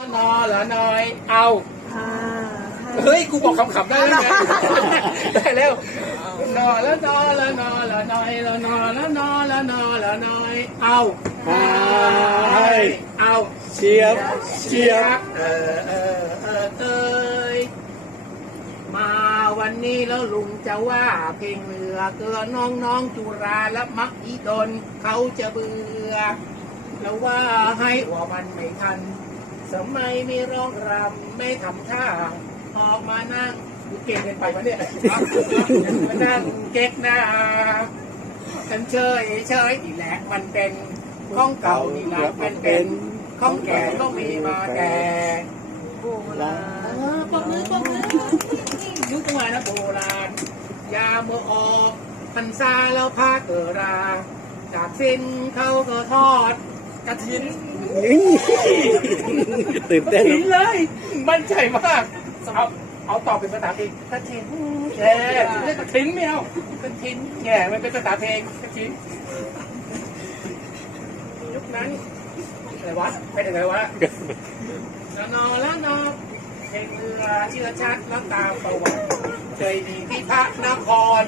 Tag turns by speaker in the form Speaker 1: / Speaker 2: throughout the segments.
Speaker 1: นอละน้อยเอาเฮ้ยกูบอกคำๆได้แล้วไงได้แล้วนอละนอละนอละน้อยละนอละนอละนอละน้อยเอาเอา
Speaker 2: เชียบเชียบ
Speaker 1: มาวันนี้แล้วลุงจะว่าเพลงเรือเกลือน้องจุราและมักอีดนเขาจะเบื่อแล้วว่าให้ว่ามันไม่ทันสมัยไม่ร้องรำไม่ทำท่าออกมานั่งเก่งเกินไปวะเนี่ยมานั่งเก๊กหน้าฉันเฉยนี่แหละมันเป็นของเก่านี่แหละมันเป็นของแก่ก็มีมาแต่โบราณปกมือยุคสมัยนะโบราณยาเมื่อออกพรรษาแล้วพาเกิดราจากสิ้นเขาก็ทอดกระถิน
Speaker 2: ตื่นเต้น
Speaker 1: เลยมั่นใจมากเอาตอบเป็นภาษาเพลงกระถินแย่เรียกกระถินไม่เอากระถินแย่มันเป็นภาษาเพลงกระถินยุคนั้นอะไรวะเป็นยังไงวะละนอเพลงเรือเชื่อชัดแล้วตามประวัติเคยมีที่พระนคร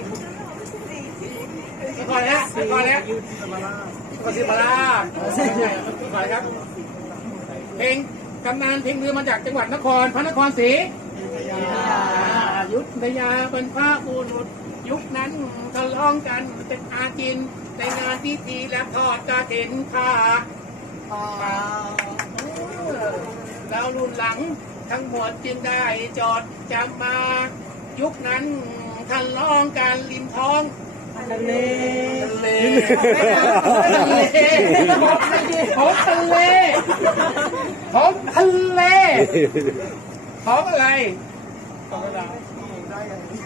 Speaker 1: นครแล้วนครแล้วนครศรีธรรมราชใช่ครับเพลงกำนานเพลงเรือมาจากจังหวัดนครพระนครศรียุทธยาเป็นพระบุรุษยุคนั้นทะเลาะกันเป็นอาจินในงานพิธีและทอดกฐินผ้าแล้วรุ่นหลังทั้งหมดจึงได้จดจำมายุคนั้นทะเลาะกันริมท้องทะเลของทะเลของอะไรของอะไร